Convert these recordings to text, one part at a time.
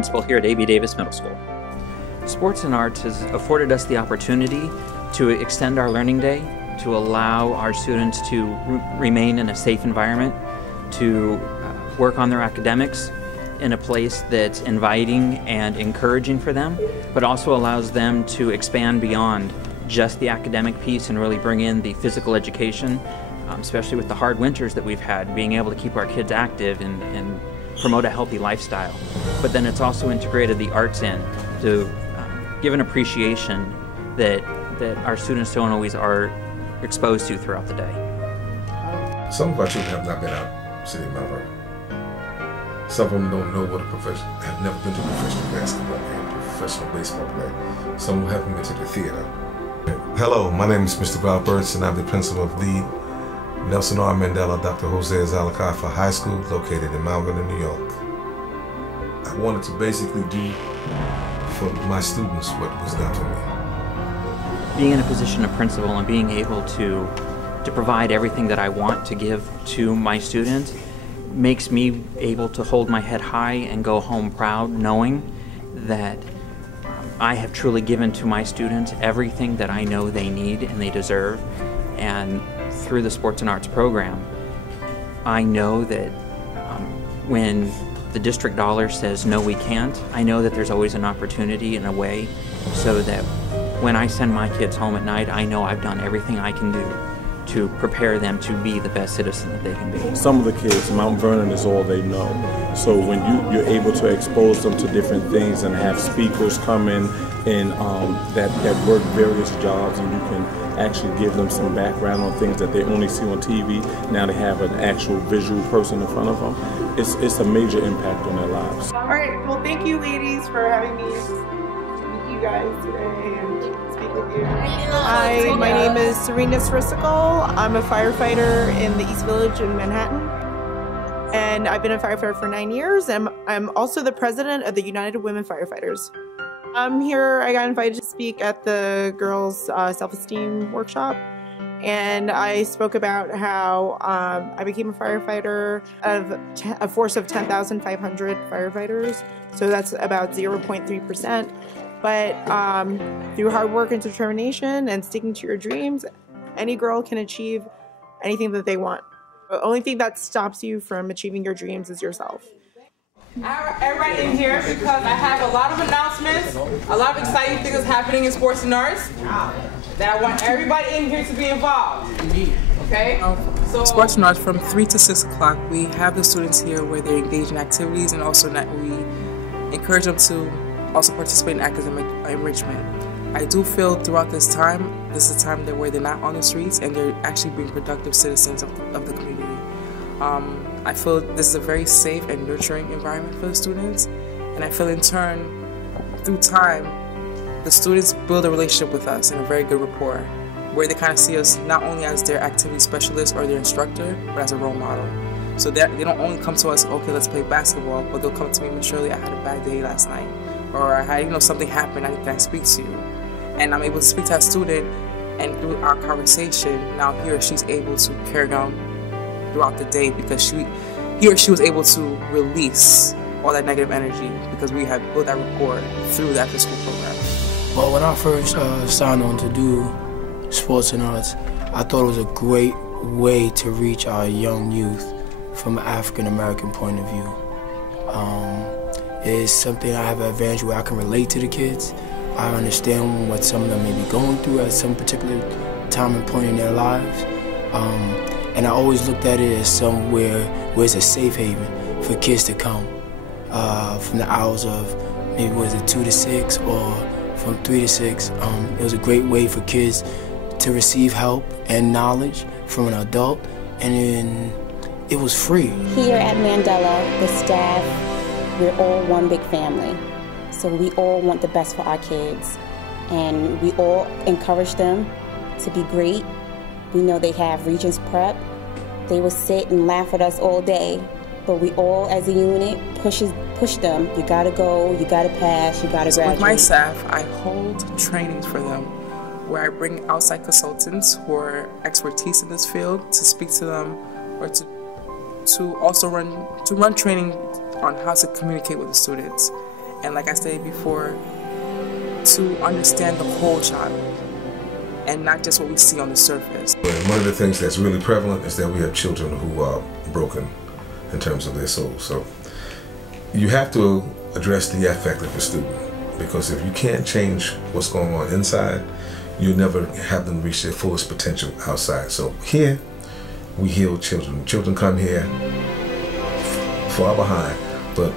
principal here at A.B. Davis Middle School. Sports and arts has afforded us the opportunity to extend our learning day, to allow our students to remain in a safe environment, to work on their academics in a place that's inviting and encouraging for them, but also allows them to expand beyond just the academic piece and really bring in the physical education, especially with the hard winters that we've had, being able to keep our kids active and promote a healthy lifestyle. But then it's also integrated the arts in to give an appreciation that our students don't always are exposed to throughout the day. Some of our children have not been out city of Mount Vernon. Some of them don't know what have never been to a professional basketball game, a professional baseball play. Some haven't been to the theater. Hello, my name is Mr. Bob Burtz, and I'm the principal of the Nelson R. Mandela Dr. Jose Zalakafa High School, located in Mount Vernon, New York. I wanted to basically do for my students what was done for me. Being in a position of principal and being able to provide everything that I want to give to my students makes me able to hold my head high and go home proud, knowing that I have truly given to my students everything that I know they need and they deserve. And through the sports and arts program, I know that when the district dollar says no, we can't, I know that there's always an opportunity and a way, so that when I send my kids home at night, I know I've done everything I can do to prepare them to be the best citizen that they can be. Some of the kids, Mount Vernon is all they know. So when you're able to expose them to different things and have speakers come in and that work various jobs, and you can actually give them some background on things that they only see on TV. Now they have an actual visual person in front of them. It's a major impact on their lives. All right, well, thank you ladies for having me meet you guys today and speak with you. Hi, my name is Serena Srisical. I'm a firefighter in the East Village in Manhattan. And I've been a firefighter for 9 years, and I'm also the president of the United Women Firefighters. I'm here, I got invited to speak at the girls' self-esteem workshop, and I spoke about how I became a firefighter of a force of 10,500 firefighters, so that's about 0.3%. But through hard work and determination and sticking to your dreams, any girl can achieve anything that they want. The only thing that stops you from achieving your dreams is yourself. Everybody in here, because I have a lot of announcements, a lot of exciting things happening in sports and arts, that I want everybody in here to be involved. Okay? So sports and arts from 3 to 6 o'clock, we have the students here where they're engaged in activities, and also that we encourage them to also participate in academic enrichment. I do feel throughout this is a time where they're not on the streets and they're actually being productive citizens of the community. I feel this is a very safe and nurturing environment for the students, and I feel in turn, through time, the students build a relationship with us and a very good rapport, where they kind of see us not only as their activity specialist or their instructor, but as a role model. So that they don't only come to us, okay, let's play basketball, but they'll come to me, Shirley, I had a bad day last night, or I had, something happened, can I speak to you? And I'm able to speak to that student, and through our conversation, now he or she's able to carry on throughout the day, because he or she was able to release all that negative energy because we had built that rapport through the after-school program. Well, when I first signed on to do sports and arts, I thought it was a great way to reach our young youth from an African-American point of view. It's something I have an advantage where I can relate to the kids. I understand what some of them may be going through at some particular time and point in their lives. And I always looked at it as somewhere where it's a safe haven for kids to come from the hours of maybe 2 to 6 or from 3 to 6. It was a great way for kids to receive help and knowledge from an adult, and then it was free. Here at Mandela, the staff, we're all one big family. So we all want the best for our kids, and we all encourage them to be great. We know they have Regents Prep. They will sit and laugh at us all day, but we all as a unit push them. You gotta go, you gotta pass, you gotta graduate. With my staff, I hold trainings for them where I bring outside consultants who are expertise in this field to speak to them, or to also run training on how to communicate with the students. and like I said before, to understand the whole child and not just what we see on the surface. And one of the things that's really prevalent is that we have children who are broken in terms of their souls. So you have to address the affect of a student, because if you can't change what's going on inside, you'll never have them reach their fullest potential outside. So here, we heal children. Children come here far behind, but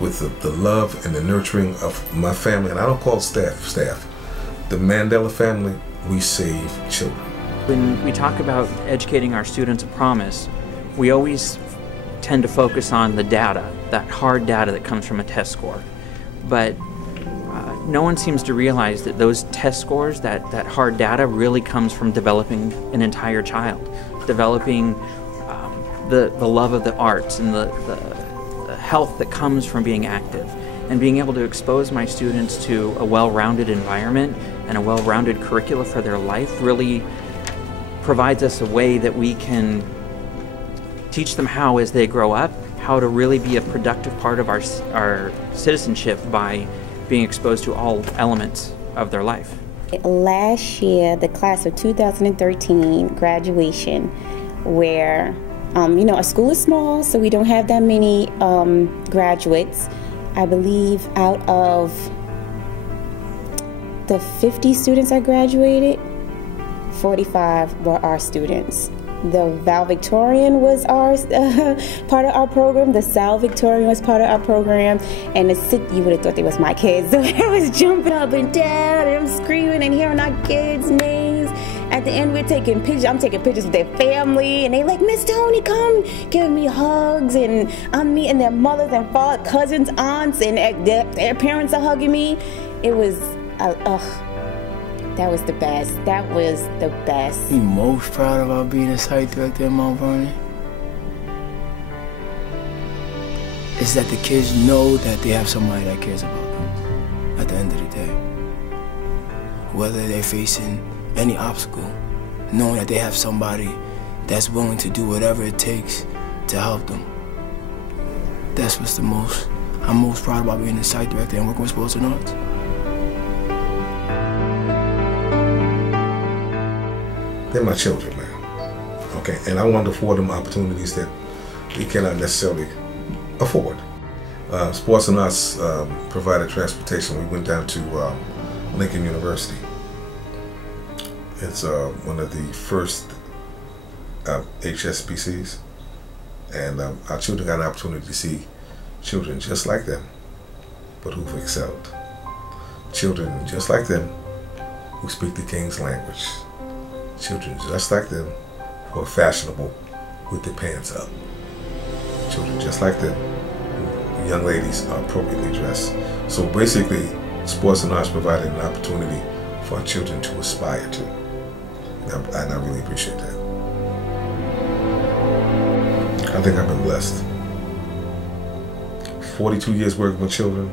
with the love and the nurturing of my family, and I don't call it staff, the Mandela family, we save children. When we talk about educating our students a promise, we always tend to focus on the data, that hard data that comes from a test score. But no one seems to realize that those test scores, that hard data, really comes from developing an entire child, developing the love of the arts and the health that comes from being active, and being able to expose my students to a well-rounded environment and a well-rounded curricula for their life really provides us a way that we can teach them how, as they grow up, how to really be a productive part of our citizenship by being exposed to all elements of their life. Last year, the class of 2013 graduation, where our school is small, so we don't have that many graduates. I believe out of the 50 students I graduated, 45 were our students. The valedictorian was part of our program. The salvatorian was part of our program. And you would have thought they was my kids. So I was jumping up and down and I'm screaming and hearing our kids' names. At the end, we're taking pictures. I'm taking pictures with their family, and they like, Miss Tony, come, giving me hugs, and I'm meeting their mothers and fathers, cousins, aunts, and their parents are hugging me. It was, that was the best. That was the best. I'm most proud about being a site director at Mount Vernon is that the kids know that they have somebody that cares about them at the end of the day. Whether they're facing any obstacle, knowing that they have somebody that's willing to do whatever it takes to help them. That's what's I'm most proud about being a site director and working with sports and arts. They're my children, man. Okay, and I want to afford them opportunities that we cannot necessarily afford. Sports and Arts provided transportation. We went down to Lincoln University. It's one of the first HSBCs, and our children got an opportunity to see children just like them, but who've excelled. Children just like them who speak the King's language. Children just like them who are fashionable with their pants up. Children just like them, young ladies are appropriately dressed. So basically, Sports and Arts provided an opportunity for our children to aspire to. And I really appreciate that. I think I've been blessed. 42 years working with children,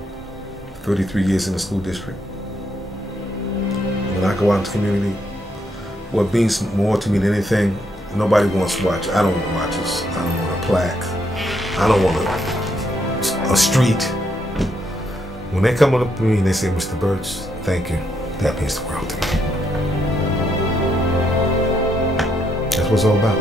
33 years in the school district. When I go out into the community, what means more to me than anything, nobody wants to watch. I don't want watches. I don't want a plaque. I don't want a street. When they come up to me and they say, Mr. Birch, thank you, that means the world to me. That's what it's all about.